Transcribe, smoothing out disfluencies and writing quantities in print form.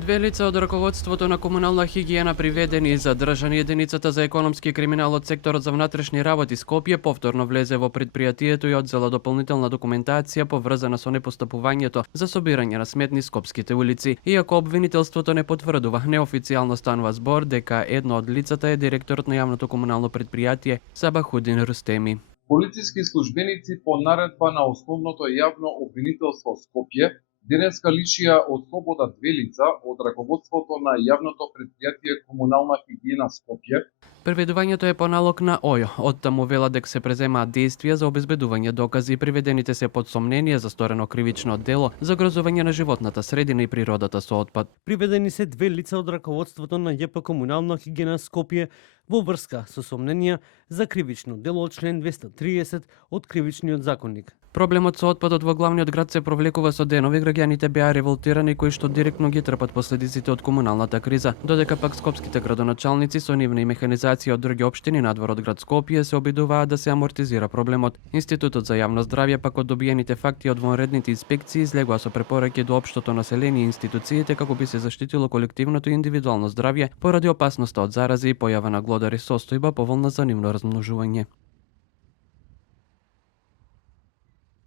Две лица од раководството на комунална хигиена приведени и задржани. Единицата за економски криминал од секторот за внатрешни работи Скопје повторно влезе во предпријатието и одзела дополнителна документација поврзана со непостапувањето за собирање на сметни скопските улици. Иако обвинителството не потврдува, неофицијално станува збор дека едно од лицата е директорот на јавното комунално предпријатие Сабахудин Рустеми. Полициски службеници по наредба на Основното јавно обвинителство Скопје денеска лишија од слобода две лица од раководството на јавното предпријатие Комунална хигиена Скопје. Приведувањето е по налог на ОЈО. Оттаму вела дека се преземаат действија за обезбедување докази и приведените се под сомнение за сторено кривично дело за грозување на животната средина и природата со отпад. Приведени се две лица од раководството на ЈП Комунална хигиена Скопје во врска со сомненија за кривично дело од член 230 од Кривичниот законник. Проблемот со отпадот во главниот град се провлекува со денови. Граѓаните беа револтирани кои што директно ги трпат последиците од комуналната криза, додека пак скопските градоначалници со нивна и механизација од други општини надвор од град Скопје се обидуваат да се амортизира проблемот. Институтот за јавно здравје пак од добиените факти од вонредните инспекции излегува со препораки до општото население и институциите како би се заштитило колективното и индивидуално здравје поради опасноста од зарази и појава на глодари состојба поволна за нивно размножување.